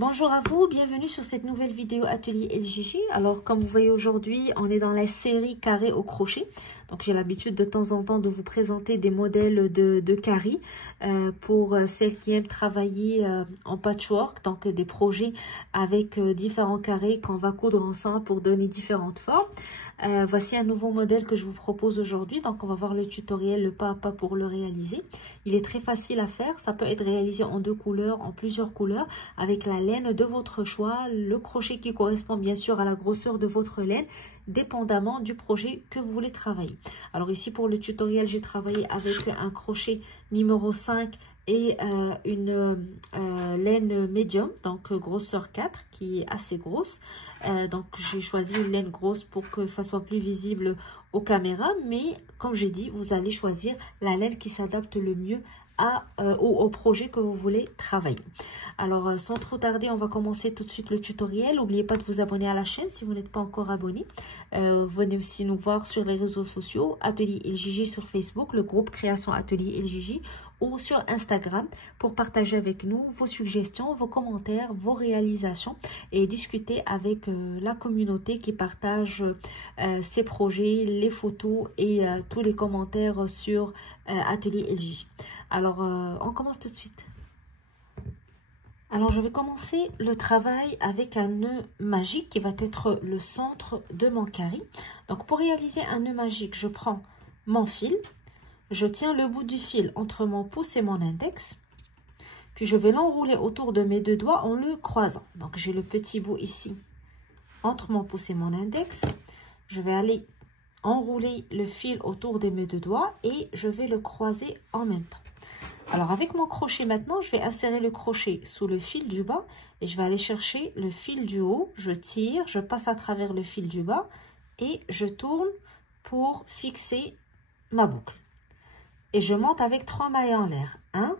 Bonjour à vous, bienvenue sur cette nouvelle vidéo atelier LGG. Alors comme vous voyez aujourd'hui, on est dans la série carré au crochet. Donc j'ai l'habitude de temps en temps de vous présenter des modèles de carré pour celles qui aiment travailler en patchwork. Donc des projets avec différents carrés qu'on va coudre ensemble pour donner différentes formes. Voici un nouveau modèle que je vous propose aujourd'hui. Donc on va voir le tutoriel le pas à pas pour le réaliser. Il est très facile à faire, ça peut être réalisé en deux couleurs, en plusieurs couleurs, avec la laine de votre choix, le crochet qui correspond bien sûr à la grosseur de votre laine, dépendamment du projet que vous voulez travailler. Alors ici pour le tutoriel, j'ai travaillé avec un crochet numéro 5 et une laine médium, donc grosseur 4 qui est assez grosse. Donc j'ai choisi une laine grosse pour que ça soit plus visible aux caméras, mais comme j'ai dit, vous allez choisir la laine qui s'adapte le mieux au projet que vous voulez travailler. Alors sans trop tarder, on va commencer tout de suite le tutoriel. N'oubliez pas de vous abonner à la chaîne si vous n'êtes pas encore abonné. Venez aussi nous voir sur les réseaux sociaux, Atelier LGG sur Facebook, le groupe Création Atelier LGG, ou sur Instagram pour partager avec nous vos suggestions, vos commentaires, vos réalisations et discuter avec la communauté qui partage ces projets, les photos et tous les commentaires sur Atelier LGG. Alors, on commence tout de suite. Alors, je vais commencer le travail avec un nœud magique qui va être le centre de mon carré. Donc, pour réaliser un nœud magique, je prends mon fil. Je tiens le bout du fil entre mon pouce et mon index. Puis, je vais l'enrouler autour de mes deux doigts en le croisant. Donc, j'ai le petit bout ici entre mon pouce et mon index. Je vais aller enrouler le fil autour de mes deux doigts et je vais le croiser en même temps. Alors, avec mon crochet maintenant, je vais insérer le crochet sous le fil du bas et je vais aller chercher le fil du haut. Je tire, je passe à travers le fil du bas et je tourne pour fixer ma boucle. Et je monte avec 3 mailles en l'air. 1,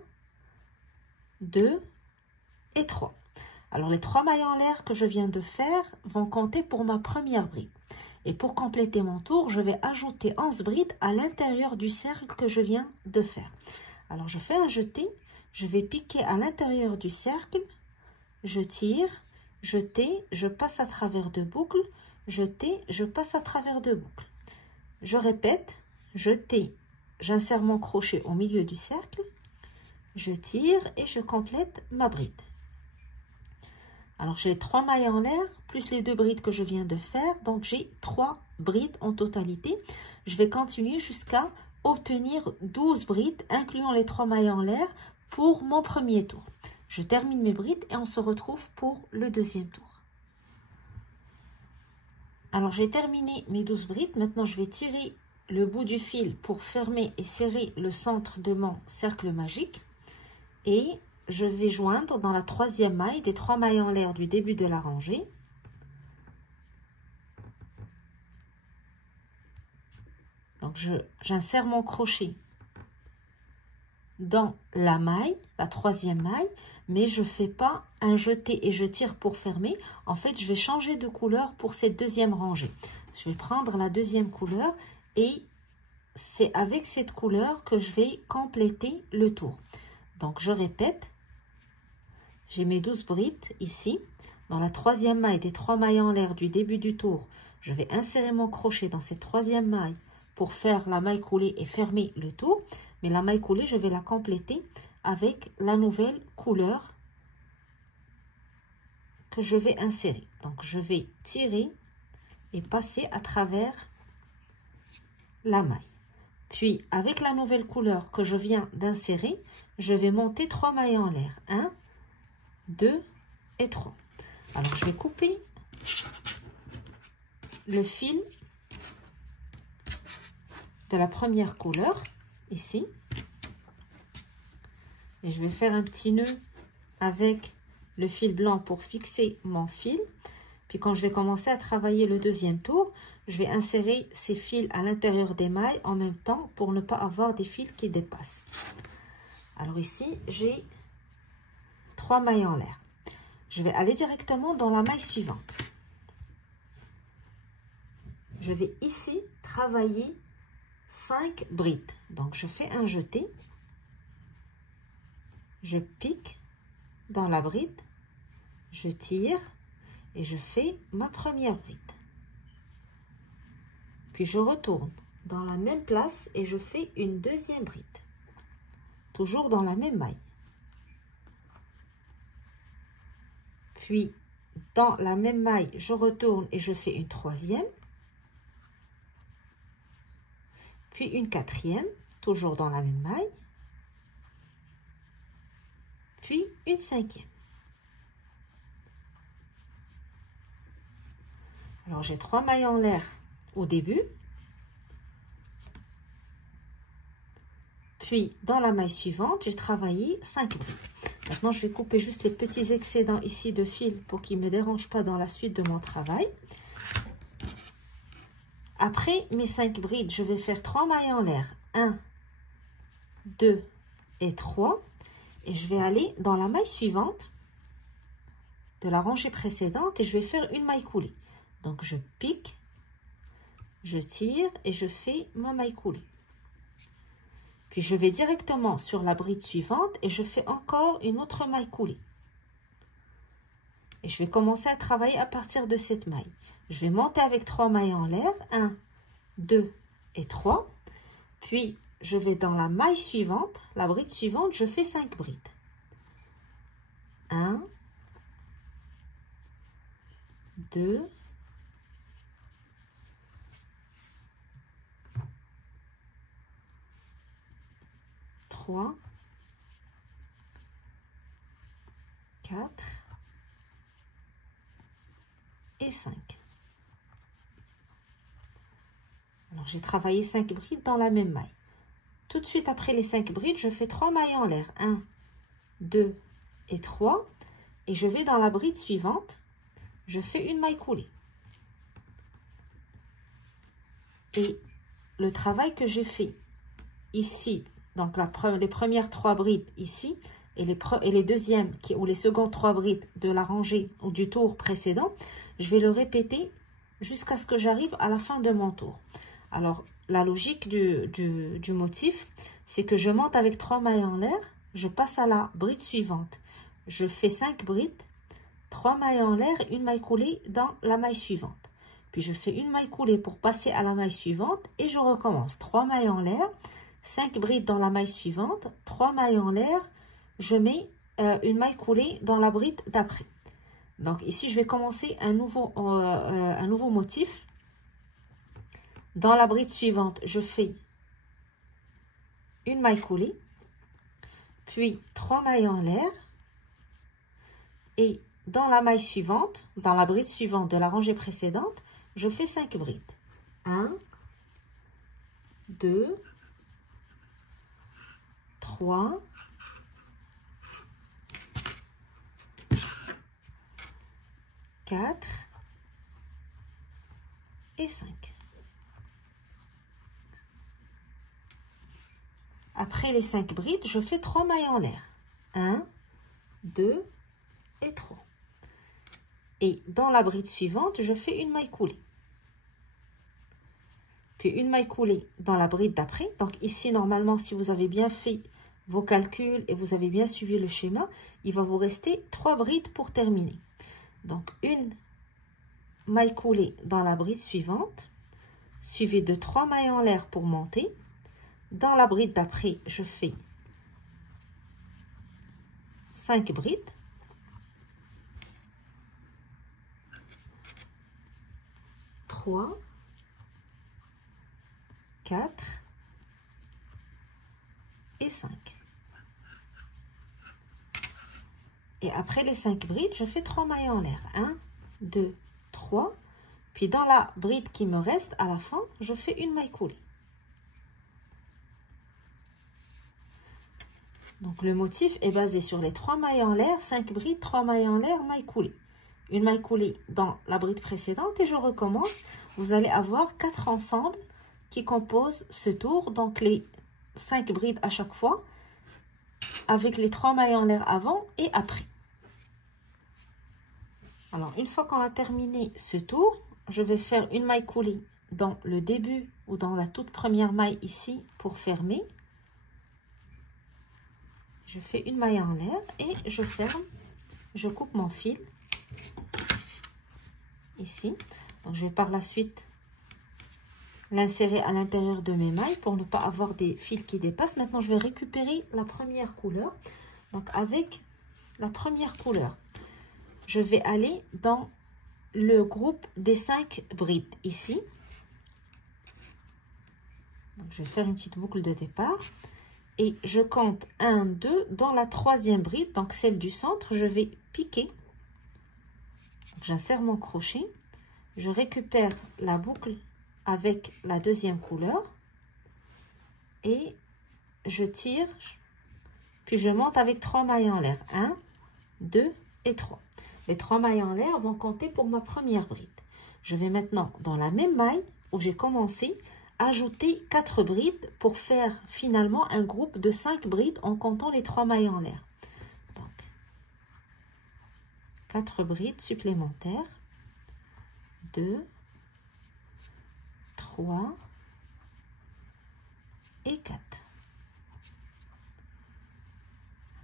2 et 3. Alors, les 3 mailles en l'air que je viens de faire vont compter pour ma première bride. Et pour compléter mon tour, je vais ajouter 11 brides à l'intérieur du cercle que je viens de faire. Alors, je fais un jeté, je vais piquer à l'intérieur du cercle, je tire, jeter, je passe à travers deux boucles, jeter, je passe à travers deux boucles. Je répète, jeter, j'insère mon crochet au milieu du cercle, je tire et je complète ma bride. Alors, j'ai 3 mailles en l'air, plus les 2 brides que je viens de faire. Donc, j'ai 3 brides en totalité. Je vais continuer jusqu'à obtenir 12 brides, incluant les 3 mailles en l'air, pour mon premier tour. Je termine mes brides et on se retrouve pour le deuxième tour. Alors, j'ai terminé mes 12 brides. Maintenant, je vais tirer le bout du fil pour fermer et serrer le centre de mon cercle magique. Et je vais joindre dans la 3e maille des 3 mailles en l'air du début de la rangée. Donc, j'insère mon crochet dans la maille, la 3e maille, mais je ne fais pas un jeté et je tire pour fermer. En fait, je vais changer de couleur pour cette deuxième rangée. Je vais prendre la deuxième couleur et c'est avec cette couleur que je vais compléter le tour. Donc, je répète. J'ai mes 12 brides ici. Dans la 3e maille des 3 mailles en l'air du début du tour, je vais insérer mon crochet dans cette 3e maille pour faire la maille coulée et fermer le tour. Mais la maille coulée, je vais la compléter avec la nouvelle couleur que je vais insérer. Donc, je vais tirer et passer à travers la maille. Puis, avec la nouvelle couleur que je viens d'insérer, je vais monter 3 mailles en l'air. 1, 2 et 3. Alors, je vais couper le fil de la première couleur, ici. Et je vais faire un petit nœud avec le fil blanc pour fixer mon fil. Puis, quand je vais commencer à travailler le deuxième tour, je vais insérer ces fils à l'intérieur des mailles en même temps pour ne pas avoir des fils qui dépassent. Alors ici, j'ai 3 mailles en l'air. Je vais aller directement dans la maille suivante. Je vais ici travailler 5 brides. Donc, je fais un jeté. Je pique dans la bride. je tire et je fais ma première bride. Puis je retourne dans la même place et je fais une deuxième bride. Toujours dans la même maille. Puis dans la même maille, je retourne et je fais une troisième. Puis une quatrième, toujours dans la même maille. Puis une cinquième. Alors j'ai 3 mailles en l'air au début. Puis dans la maille suivante, j'ai travaillé 5 brides. Maintenant, je vais couper juste les petits excédents ici de fil pour qu'ils ne me dérangent pas dans la suite de mon travail. Après mes 5 brides, je vais faire 3 mailles en l'air. 1, 2 et 3. Et je vais aller dans la maille suivante de la rangée précédente et je vais faire une maille coulée. Donc, je pique, je tire et je fais ma maille coulée. Puis, je vais directement sur la bride suivante et je fais encore une autre maille coulée. Et je vais commencer à travailler à partir de cette maille. Je vais monter avec 3 mailles en l'air. 1, 2 et 3. Puis, je vais dans la maille suivante, la bride suivante, je fais 5 brides. 1, 2, 3, 4 et 5. Alors, j'ai travaillé 5 brides dans la même maille. Tout de suite après les 5 brides, je fais 3 mailles en l'air. 1, 2 et 3. Et je vais dans la bride suivante. Je fais une maille coulée. Et le travail que j'ai fait ici, donc les premières 3 brides ici, et les deuxièmes ou les secondes 3 brides de la rangée ou du tour précédent, je vais le répéter jusqu'à ce que j'arrive à la fin de mon tour. Alors, la logique du motif, c'est que je monte avec 3 mailles en l'air, je passe à la bride suivante. Je fais 5 brides, 3 mailles en l'air, une maille coulée dans la maille suivante. Puis, je fais une maille coulée pour passer à la maille suivante et je recommence. 3 mailles en l'air, 5 brides dans la maille suivante, 3 mailles en l'air, je mets une maille coulée dans la bride d'après. Donc, ici, je vais commencer un nouveau motif. Dans la bride suivante, je fais une maille coulée, puis 3 mailles en l'air. Et dans la maille suivante, dans la bride suivante de la rangée précédente, je fais 5 brides. 1, 2, 3, 4 et 5. Après les 5 brides, je fais 3 mailles en l'air. 1, 2 et 3. Et dans la bride suivante, je fais une maille coulée. Puis une maille coulée dans la bride d'après. Donc ici, normalement, si vous avez bien fait vos calculs et vous avez bien suivi le schéma, il va vous rester 3 brides pour terminer. Donc une maille coulée dans la bride suivante, suivie de 3 mailles en l'air pour monter. Dans la bride d'après, je fais 5 brides. Trois, 4 et 5. Et après les 5 brides, je fais 3 mailles en l'air. 1, 2, 3. Puis dans la bride qui me reste, à la fin, je fais une maille coulée. Donc, le motif est basé sur les 3 mailles en l'air, 5 brides, 3 mailles en l'air, maille coulée. Une maille coulée dans la bride précédente et je recommence. Vous allez avoir 4 ensembles qui composent ce tour. Donc, les 5 brides à chaque fois avec les 3 mailles en l'air avant et après. Alors, une fois qu'on a terminé ce tour, je vais faire une maille coulée dans le début ou dans la toute première maille ici pour fermer. Je fais une maille en l'air et je ferme, je coupe mon fil ici. Donc, je vais par la suite l'insérer à l'intérieur de mes mailles pour ne pas avoir des fils qui dépassent. Maintenant, je vais récupérer la première couleur. Donc, avec la première couleur, je vais aller dans le groupe des 5 brides ici. Donc, je vais faire une petite boucle de départ. Et je compte 1, 2 dans la troisième bride, donc celle du centre, je vais piquer. J'insère mon crochet. Je récupère la boucle avec la deuxième couleur. Et je tire, puis je monte avec 3 mailles en l'air. 1, 2 et 3. Les 3 mailles en l'air vont compter pour ma première bride. Je vais maintenant, dans la même maille où j'ai commencé, ajouter 4 brides pour faire finalement un groupe de 5 brides en comptant les 3 mailles en l'air. Donc, 4 brides supplémentaires. 2, 3 et 4.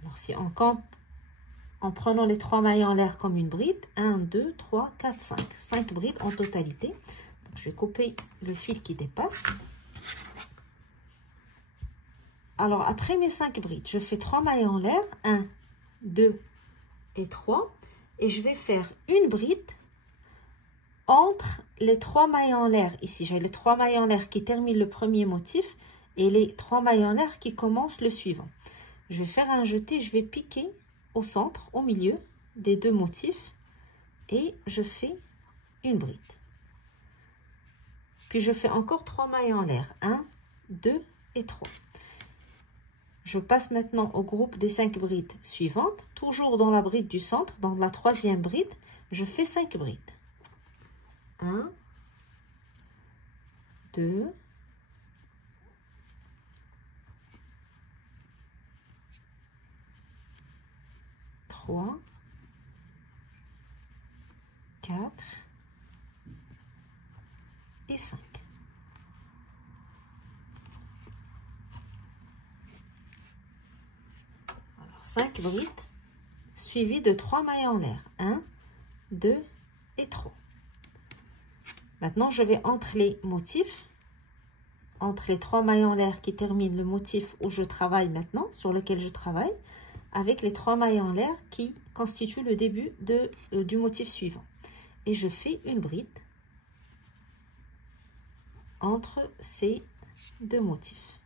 Alors, si on compte en prenant les 3 mailles en l'air comme une bride, 1, 2, 3, 4, 5. 5 brides en totalité. Donc, je vais couper le fil qui dépasse. Alors, après mes 5 brides, je fais 3 mailles en l'air. 1, 2 et 3. Et je vais faire une bride entre les 3 mailles en l'air. Ici, j'ai les 3 mailles en l'air qui terminent le premier motif et les 3 mailles en l'air qui commencent le suivant. Je vais faire un jeté, je vais piquer au centre, au milieu des 2 motifs et je fais une bride. Puis je fais encore 3 mailles en l'air. 1, 2 et 3. Je passe maintenant au groupe des 5 brides suivantes. Toujours dans la bride du centre, dans la troisième bride, je fais 5 brides. 1, 2, 3, 4 et 5. Alors, 5 brides suivies de 3 mailles en l'air. 1, 2 et 3. Maintenant, je vais entre les motifs, entre les 3 mailles en l'air qui terminent le motif où je travaille maintenant, sur lequel je travaille, avec les 3 mailles en l'air qui constituent le début du motif suivant. Et je fais une bride entre ces 2 motifs,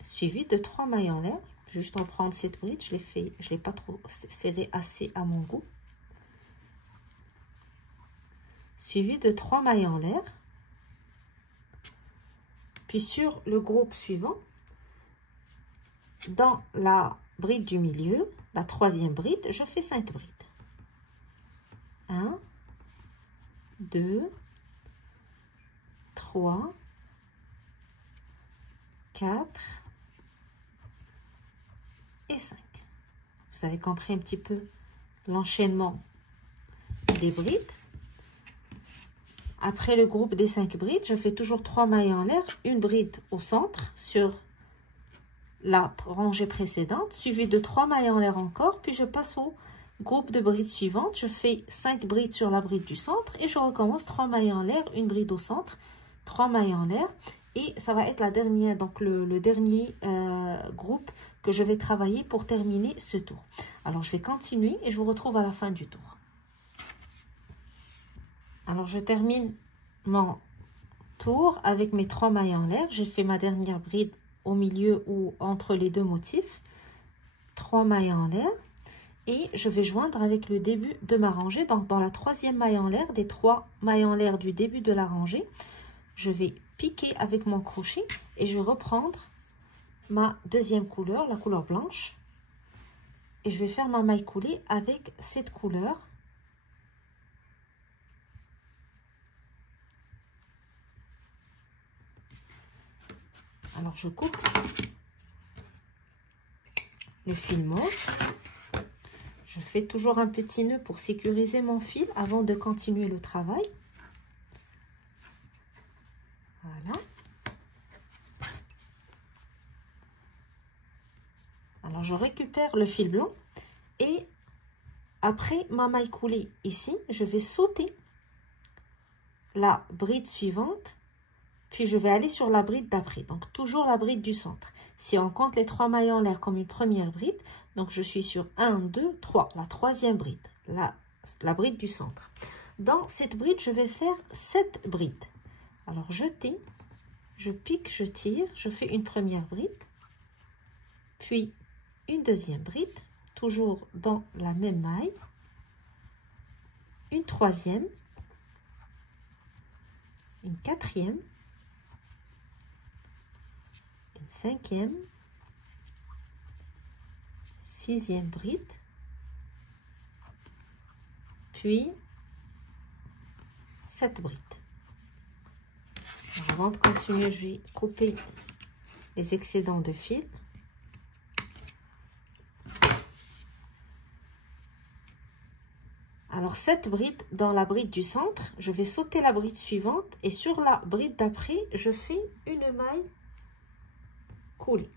suivi de 3 mailles en l'air. Je vais juste reprendre cette bride, je l'ai pas trop serré assez à mon goût. Suivi de 3 mailles en l'air. Puis sur le groupe suivant, dans la bride du milieu, la troisième bride, je fais 5 brides. 1, 2, 3, 4 et 5. Vous avez compris un petit peu l'enchaînement des brides. Après le groupe des 5 brides, je fais toujours 3 mailles en l'air, une bride au centre sur la rangée précédente, suivie de 3 mailles en l'air encore, puis je passe au groupe de brides suivante. Je fais 5 brides sur la bride du centre et je recommence 3 mailles en l'air, une bride au centre, 3 mailles en l'air et ça va être la dernière, donc le dernier groupe que je vais travailler pour terminer ce tour. Alors je vais continuer et je vous retrouve à la fin du tour. Alors, je termine mon tour avec mes 3 mailles en l'air. J'ai fait ma dernière bride au milieu ou entre les 2 motifs. 3 mailles en l'air. Et je vais joindre avec le début de ma rangée. Donc, dans la troisième maille en l'air, des 3 mailles en l'air du début de la rangée, je vais piquer avec mon crochet et je vais reprendre ma deuxième couleur, la couleur blanche. Et je vais faire ma maille coulée avec cette couleur. Alors, je coupe le fil mauve. Je fais toujours un petit nœud pour sécuriser mon fil avant de continuer le travail. Voilà. Alors, je récupère le fil blanc et après ma maille coulée ici, je vais sauter la bride suivante, puis je vais aller sur la bride d'après. Donc, toujours la bride du centre. Si on compte les 3 mailles en l'air comme une première bride, donc je suis sur 1, 2, 3, la troisième bride, la bride du centre. Dans cette bride, je vais faire 7 brides. Alors, je pique, je tire, je fais une première bride, puis une deuxième bride, toujours dans la même maille, une troisième, une quatrième, une cinquième, sixième bride, puis 7 brides. Alors, avant de continuer, je vais couper les excédents de fil. Alors, 7 brides dans la bride du centre, je vais sauter la bride suivante et sur la bride d'après, je fais une maille coulée.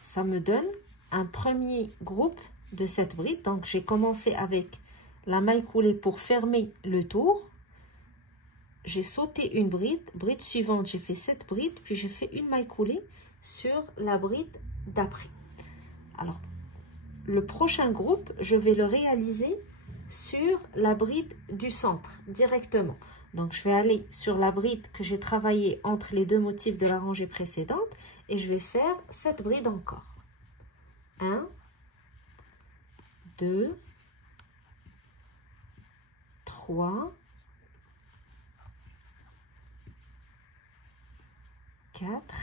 Ça me donne un premier groupe de 7 brides. Donc, j'ai commencé avec la maille coulée pour fermer le tour. J'ai sauté une bride. Bride suivante, j'ai fait 7 brides, puis j'ai fait une maille coulée sur la bride d'après. Alors, le prochain groupe, je vais le réaliser sur la bride du centre directement. Donc, je vais aller sur la bride que j'ai travaillée entre les deux motifs de la rangée précédente et je vais faire 7 brides encore. 1, 2, 3, 4,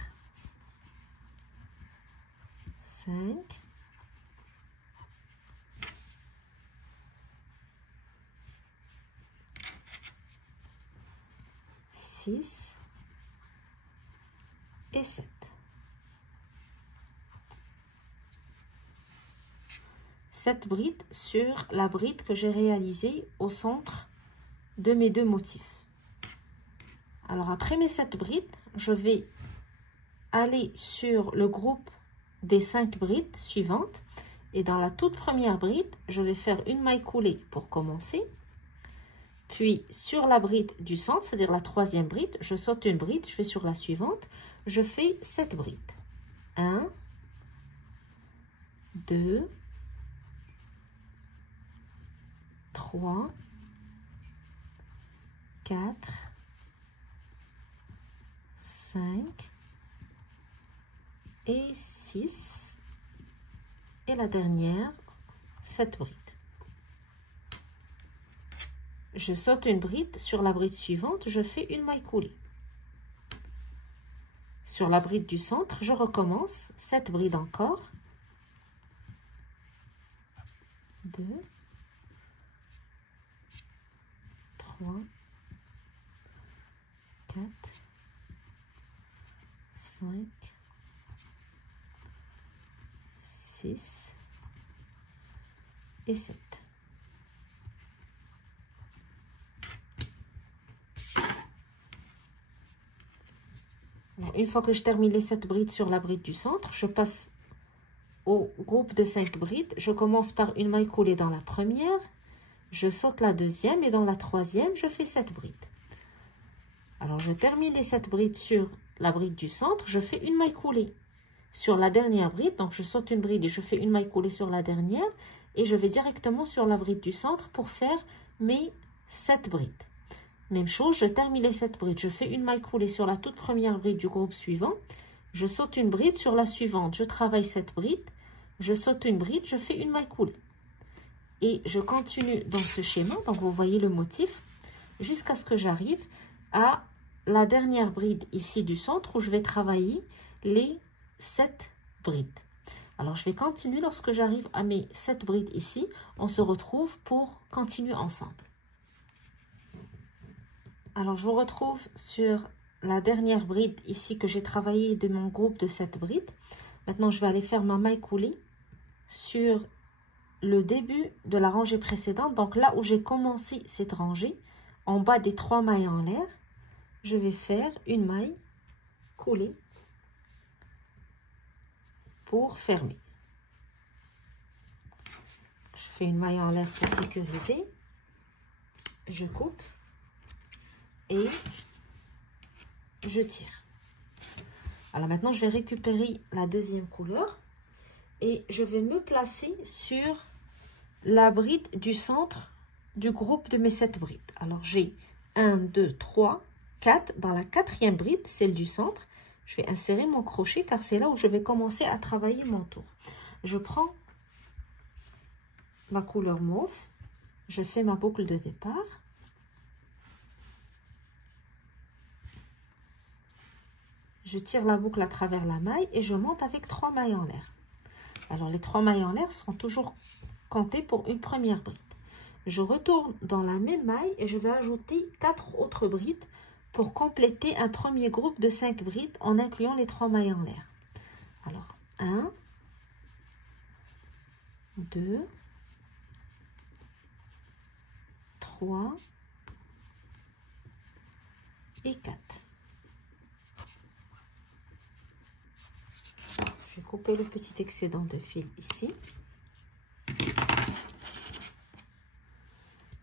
5, 6 et 7. Cette bride sur la bride que j'ai réalisée au centre de mes deux motifs. Alors après mes 7 brides, je vais aller sur le groupe des 5 brides suivantes et dans la toute première bride, je vais faire une maille coulée pour commencer. Puis sur la bride du centre, c'est-à-dire la troisième bride, je saute une bride, je vais sur la suivante, je fais 7 brides. 1, 2, 3, 4, 5 et 6 et la dernière, 7 brides. Je saute une bride, sur la bride suivante, je fais une maille coulée. Sur la bride du centre, je recommence, 7 brides encore. 2, 3, 4, 5, 6 et 7. Alors, une fois que je termine les 7 brides sur la bride du centre, je passe au groupe de 5 brides. Je commence par une maille coulée dans la première, je saute la deuxième et dans la troisième, je fais 7 brides. Alors, je termine les 7 brides sur la bride du centre, je fais une maille coulée sur la dernière bride. Donc, je saute une bride et je fais une maille coulée sur la dernière et je vais directement sur la bride du centre pour faire mes 7 brides. Même chose, je termine les 7 brides, je fais une maille coulée sur la toute première bride du groupe suivant, je saute une bride sur la suivante, je travaille 7 brides, je saute une bride, je fais une maille coulée. Et je continue dans ce schéma, donc vous voyez le motif, jusqu'à ce que j'arrive à la dernière bride ici du centre où je vais travailler les 7 brides. Alors, je vais continuer lorsque j'arrive à mes 7 brides ici, on se retrouve pour continuer ensemble. Alors, je vous retrouve sur la dernière bride ici que j'ai travaillé de mon groupe de 7 brides. Maintenant, je vais aller faire ma maille coulée sur le début de la rangée précédente. Donc, là où j'ai commencé cette rangée, en bas des 3 mailles en l'air, je vais faire une maille coulée pour fermer. je fais une maille en l'air pour sécuriser. Je coupe et je tire. Alors maintenant, je vais récupérer la deuxième couleur et je vais me placer sur la bride du centre du groupe de mes 7 brides. Alors j'ai 1, 2, 3, 4. Dans la quatrième bride, celle du centre, je vais insérer mon crochet car c'est là où je vais commencer à travailler mon tour. Je prends ma couleur mauve, je fais ma boucle de départ. Je tire la boucle à travers la maille et je monte avec 3 mailles en l'air. Alors les 3 mailles en l'air seront toujours comptées pour une première bride. Je retourne dans la même maille et je vais ajouter 4 autres brides pour compléter un premier groupe de 5 brides en incluant les 3 mailles en l'air. Alors 1, 2, 3 et 4. Je vais couper le petit excédent de fil ici.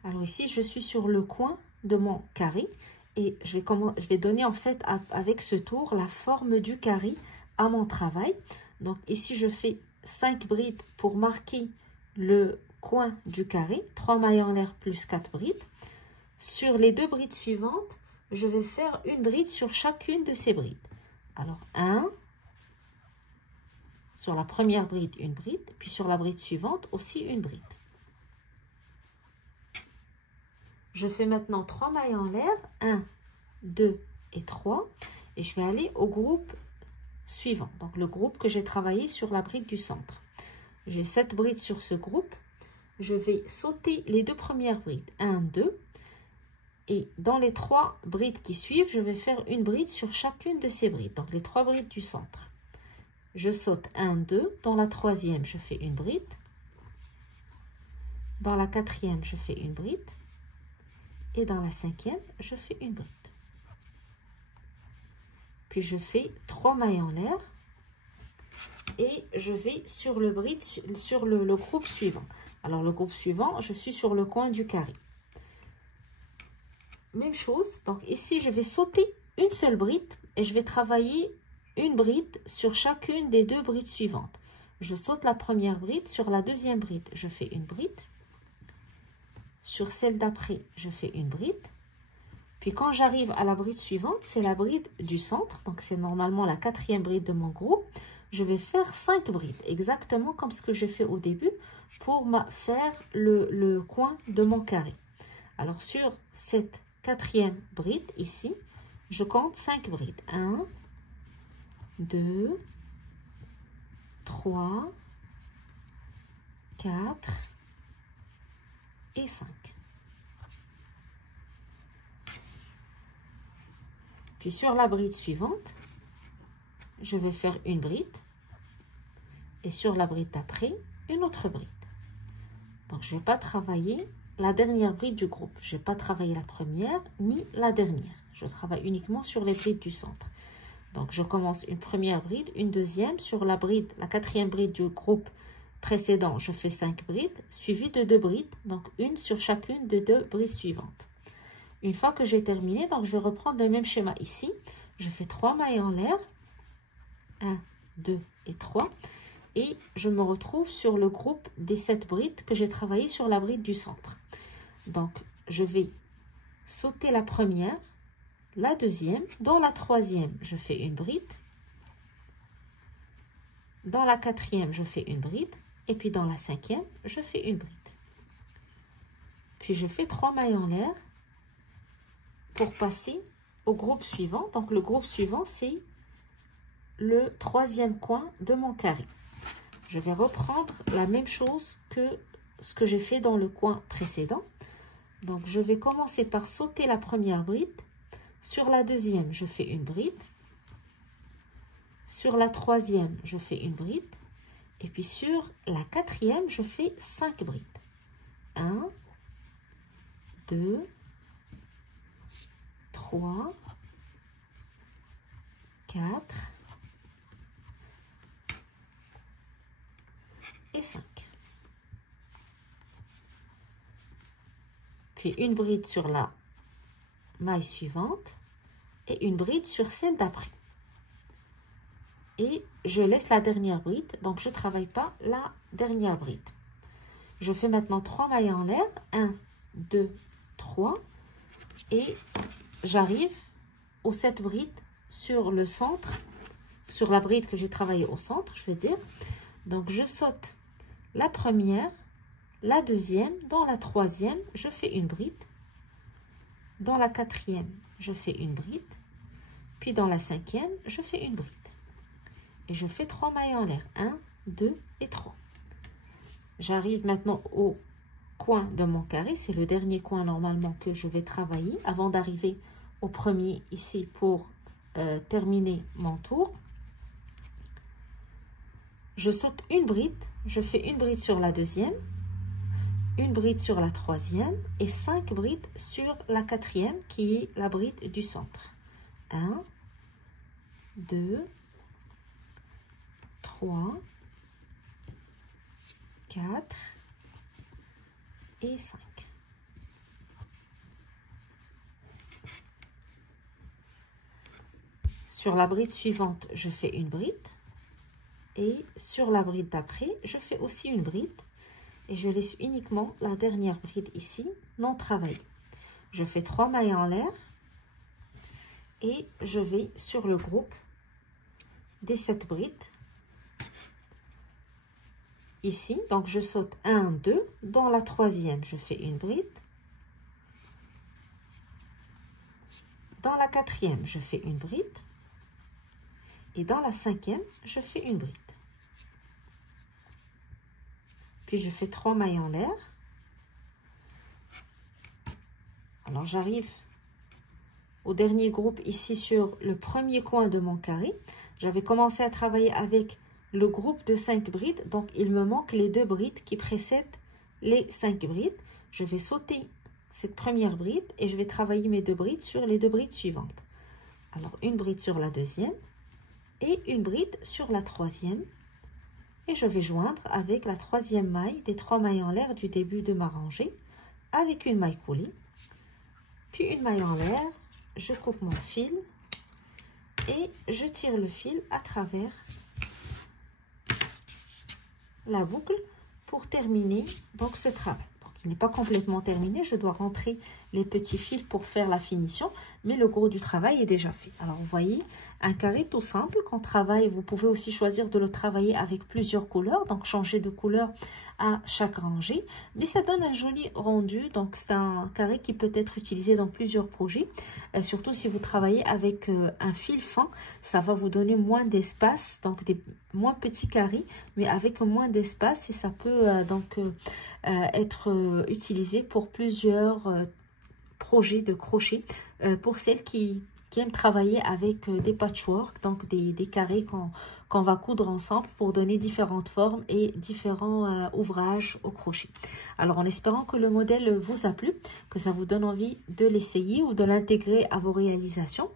Alors ici, je suis sur le coin de mon carré et je vais donner en fait avec ce tour la forme du carré à mon travail. Donc ici, je fais 5 brides pour marquer le coin du carré, 3 mailles en l'air plus 4 brides. Sur les 2 brides suivantes, je vais faire une bride sur chacune de ces brides. Alors 1, sur la première bride, une bride, puis sur la bride suivante, aussi une bride. Je fais maintenant 3 mailles en l'air, 1, 2 et 3, et je vais aller au groupe suivant, donc le groupe que j'ai travaillé sur la bride du centre. J'ai 7 brides sur ce groupe, je vais sauter les 2 premières brides, 1, 2, et dans les 3 brides qui suivent, je vais faire une bride sur chacune de ces brides, donc les 3 brides du centre. Je saute 1, 2, dans la troisième, je fais une bride, dans la quatrième, je fais une bride, et dans la cinquième, je fais une bride. Puis je fais 3 mailles en l'air et je vais sur le groupe suivant. Alors le groupe suivant, je suis sur le coin du carré. Même chose, donc ici je vais sauter une seule bride et je vais travailler une bride sur chacune des 2 brides suivantes. Je saute la première bride, sur la deuxième bride, je fais une bride. Sur celle d'après, je fais une bride. Puis quand j'arrive à la bride suivante, c'est la bride du centre. Donc c'est normalement la 4e bride de mon groupe. Je vais faire 5 brides, exactement comme ce que j'ai fait au début pour faire le coin de mon carré. Alors sur cette 4e bride ici, je compte 5 brides. 1, 2, 3, 4 et 5. Puis sur la bride suivante, je vais faire une bride et sur la bride d'après, une autre bride. Donc je ne vais pas travailler la dernière bride du groupe. Je ne vais pas travailler la première ni la dernière. Je travaille uniquement sur les brides du centre. Donc je commence une première bride, une deuxième. Sur la bride, la 4e bride du groupe précédent, je fais 5 brides, suivies de 2 brides, donc une sur chacune des 2 brides suivantes. Une fois que j'ai terminé, donc je vais reprendre le même schéma ici. Je fais 3 mailles en l'air, 1, 2 et 3. Et je me retrouve sur le groupe des 7 brides que j'ai travaillé sur la bride du centre. Donc, je vais sauter la première, la deuxième. Dans la troisième, je fais une bride. Dans la quatrième, je fais une bride. Et puis dans la cinquième, je fais une bride. Puis je fais 3 mailles en l'air pour passer au groupe suivant. Donc, le groupe suivant, c'est le 3e coin de mon carré. Je vais reprendre la même chose que ce que j'ai fait dans le coin précédent. Donc, je vais commencer par sauter la première bride. Sur la deuxième, je fais une bride. Sur la troisième, je fais une bride. Et puis sur la quatrième, je fais 5 brides. 1, 2, 3, 4 et 5. puis une bride sur la maille suivante et une bride sur celle d'après. Et je laisse la dernière bride, donc je ne travaille pas la dernière bride. Je fais maintenant 3 mailles en l'air, 1, 2, 3, et j'arrive aux 7 brides sur le centre, sur la bride que j'ai travaillé au centre, je veux dire. Donc je saute la première, la deuxième, dans la troisième, je fais une bride, dans la quatrième, je fais une bride, puis dans la cinquième, je fais une bride. Et je fais 3 mailles en l'air, 1, 2 et 3. J'arrive maintenant au coin de mon carré, c'est le dernier coin normalement que je vais travailler avant d'arriver au premier ici pour terminer mon tour. Je saute une bride, je fais une bride sur la deuxième, une bride sur la troisième et 5 brides sur la quatrième qui est la bride du centre. 1, 2, 3, 4 et 5. Sur la bride suivante, je fais une bride. Et sur la bride d'après, je fais aussi une bride. Et je laisse uniquement la dernière bride ici, non travaillée. Je fais 3 mailles en l'air. Et je vais sur le groupe des 7 brides. Ici, donc je saute 1, 2. Dans la troisième, je fais une bride. Dans la quatrième, je fais une bride. Et dans la cinquième, je fais une bride. Puis je fais 3 mailles en l'air. Alors j'arrive au dernier groupe ici sur le premier coin de mon carré. J'avais commencé à travailler avec le groupe de 5 brides, donc il me manque les 2 brides qui précèdent les 5 brides. Je vais sauter cette première bride et je vais travailler mes 2 brides sur les 2 brides suivantes. Alors une bride sur la deuxième et une bride sur la troisième. Et je vais joindre avec la troisième maille des 3 mailles en l'air du début de ma rangée avec une maille coulée. Puis une maille en l'air, je coupe mon fil et je tire le fil à travers la boucle pour terminer donc ce travail. Donc il n'est pas complètement terminé, je dois rentrer les petits fils pour faire la finition, mais le gros du travail est déjà fait. Alors vous voyez, un carré tout simple qu'on travaille, vous pouvez aussi choisir de le travailler avec plusieurs couleurs, donc changer de couleur à chaque rangée, mais ça donne un joli rendu. Donc c'est un carré qui peut être utilisé dans plusieurs projets, surtout si vous travaillez avec un fil fin, ça va vous donner moins d'espace, donc des moins petits carrés, mais avec moins d'espace, et ça peut être utilisé pour plusieurs projets de crochet, pour celles qui aiment travailler avec des patchwork, donc des carrés qu'on va coudre ensemble pour donner différentes formes et différents ouvrages au crochet. Alors en espérant que le modèle vous a plu, que ça vous donne envie de l'essayer ou de l'intégrer à vos réalisations.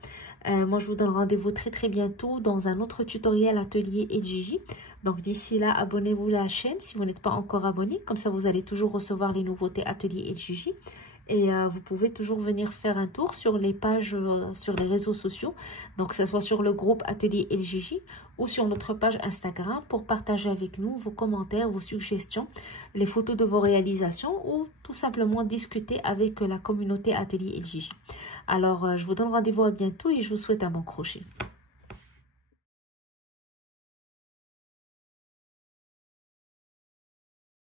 Moi je vous donne rendez-vous très bientôt dans un autre tutoriel atelier LJJ. Donc d'ici là, abonnez-vous à la chaîne si vous n'êtes pas encore abonné, comme ça vous allez toujours recevoir les nouveautés atelier LJJ. Et vous pouvez toujours venir faire un tour sur les pages, sur les réseaux sociaux. Donc, que ce soit sur le groupe Atelier LJJ ou sur notre page Instagram pour partager avec nous vos commentaires, vos suggestions, les photos de vos réalisations ou tout simplement discuter avec la communauté Atelier LJJ. Alors, je vous donne rendez-vous à bientôt et je vous souhaite un bon crochet.